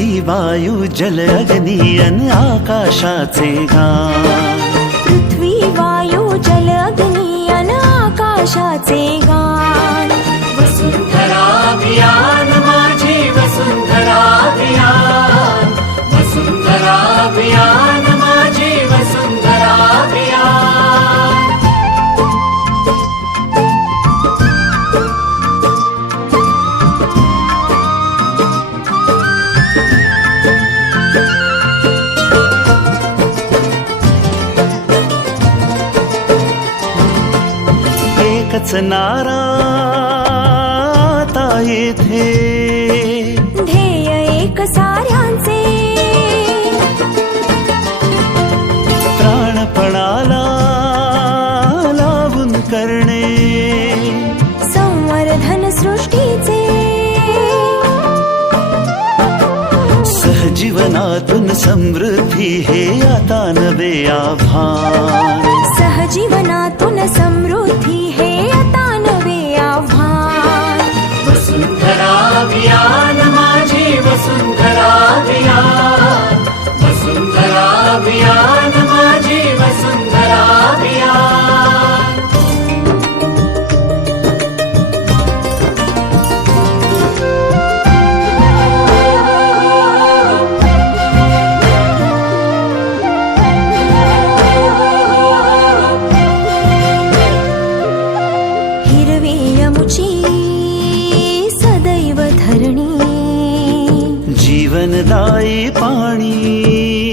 पृथ्वी वायू जल अग्नी अन आकाशाचे गान पृथ्वी वायू जल अग्नी अन आकाशाचे गान वसुंधरा नारा आता येथे. ध्येय एक साऱ्यांचे. प्राणपणाला लावून करणे. संवर्धन सृष्टीचे. सहजीवनातून समृद्धी हे आता नवे आभान सहजीवनातून जीवनदायी पाणी.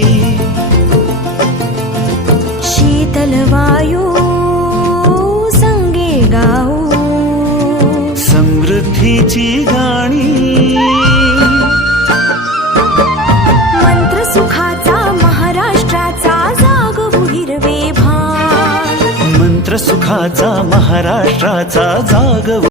शीतल वायू संगे गाऊ. समृद्धीची गाणी. मंत्र सुखाचा महाराष्ट्राचा जागवू हिरवे भान. मंत्र सुखाचा महाराष्ट्राचा जागव